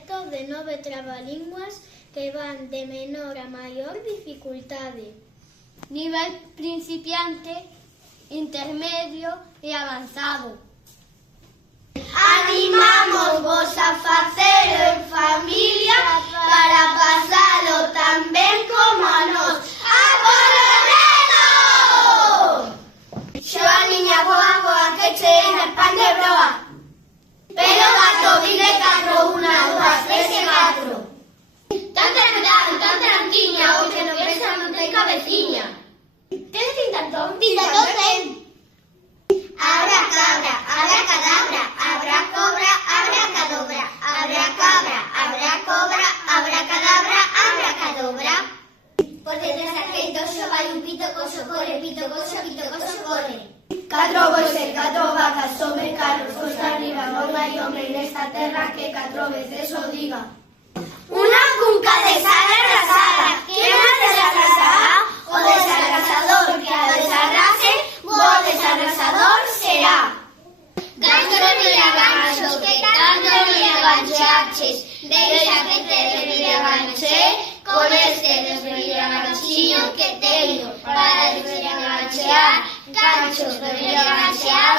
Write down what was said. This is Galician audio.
proxecto de 9 traballinguas que van de menor a maior dificultade. Nivel principiante, intermedio e avanzado. Animamos vos a facelo en familia para pasalo tan ben como a nós. A polo neno! Xoaniña, boa, boa, que che den el pan de broa. Pero gato, vide 4, 1, 2, 3 e 4. Tan tranquiña, o que non pensa non ten cabeciña. Tens tintantón? Tintantón ten. Abra cabra, abra cadabra, abra cobra, abra cadobra, abra cabra, abra cobra, abra cadabra, abra cadobra. Por detrás aquel toxo vai un pito coxo corre, pito coxo corre. 4 bois, 4 vacas, sobre carros, costa arriba, non hai home nesta terra que 4 veces o diga. Una cunca de sal arrasada, que non desarrasará? O desarrasador que a desarrase, o desarrasador será. Gancho mira gancho, que tanto mira ganchaches, deixa que te mira ganche, con este desmira ganchiño que teño para desmira ganchear, ganchos de mira ganchear.